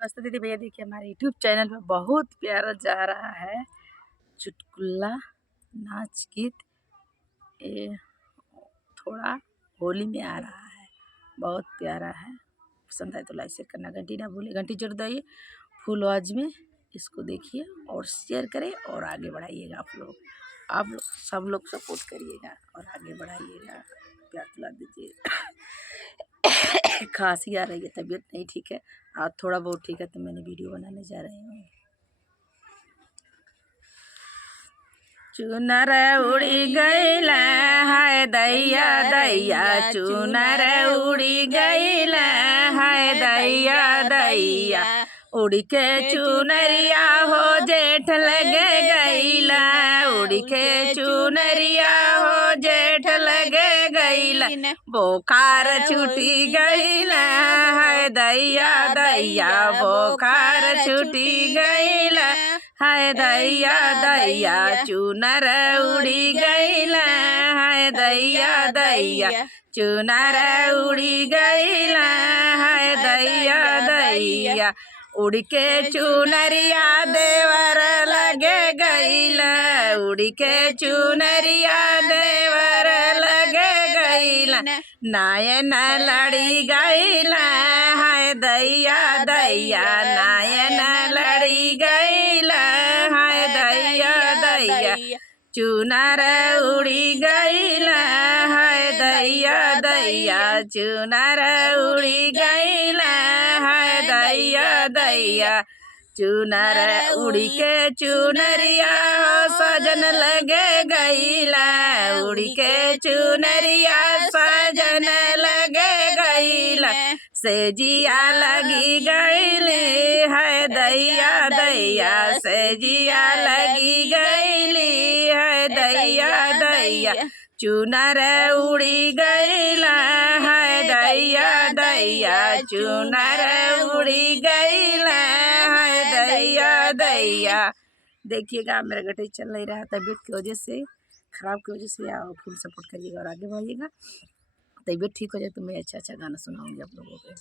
नमस्ते दीदी भैया, देखिए हमारे यूट्यूब चैनल पे बहुत प्यारा जा रहा है चुटकुला नाच गीत। ये थोड़ा होली में आ रहा है, बहुत प्यारा है। पसंद आए तो लाइक शेयर करना, घंटी ना भूलिए, घंटी जरूर दबाइए फुल आवाज में। इसको देखिए और शेयर करें और आगे बढ़ाइएगा। आप लोग सब लोग सपोर्ट करिएगा और आगे बढ़ाइएगा, प्यार दिला दीजिए। खांसी आ रही है, तबीयत नहीं ठीक है, आज थोड़ा बहुत ठीक है तो मैंने वीडियो बनाने जा रही हूँ। चुनर उड़ी गईल है दैया दैया, चुनर उड़ी गईल है दैया दैया, उड़ के चुनरिया हो जेठ लगे गईला, उड़ के चुनरिया हो जेठ लगे गईला, बोखार छुटी गईला है दैया दैया, बोखार छुटी गईला है दैया दैया, चुनर उड़ी गईला है दैया दैया, चुनर उड़ी गईला है दैया दैया, उड़ के चुनरिया देवर लगे गईला, उड़ के चुनरिया देवर लगे गईला, नायन लड़ी गईला है दैया दैया, नायन लड़ी गईला है दैया दैया, चुनर उड़ी गईला है दैया दैया, चुनर उड़ी गईला है दैया दैया, चुनर उड़ी के चुनरिया सजन लगे गईला, उड़ी के चुनरिया सजन लगे गईला, सेजिया लगी गईली है दैया दैया, सेजिया लगी गईली है दैया दैया, चुनर उड़ी गईला है दैया दैया, चुनर उड़ी गईला है दैया दैया। देखिएगा मेरा गटे चल नहीं रहा तबीयत की वजह से, खराब की वजह से। आप फुल सपोर्ट करिएगा और आगे बढ़िएगा। तबीयत ठीक हो जाए तो मैं अच्छा अच्छा गाना सुनाऊंगी आप लोगों को।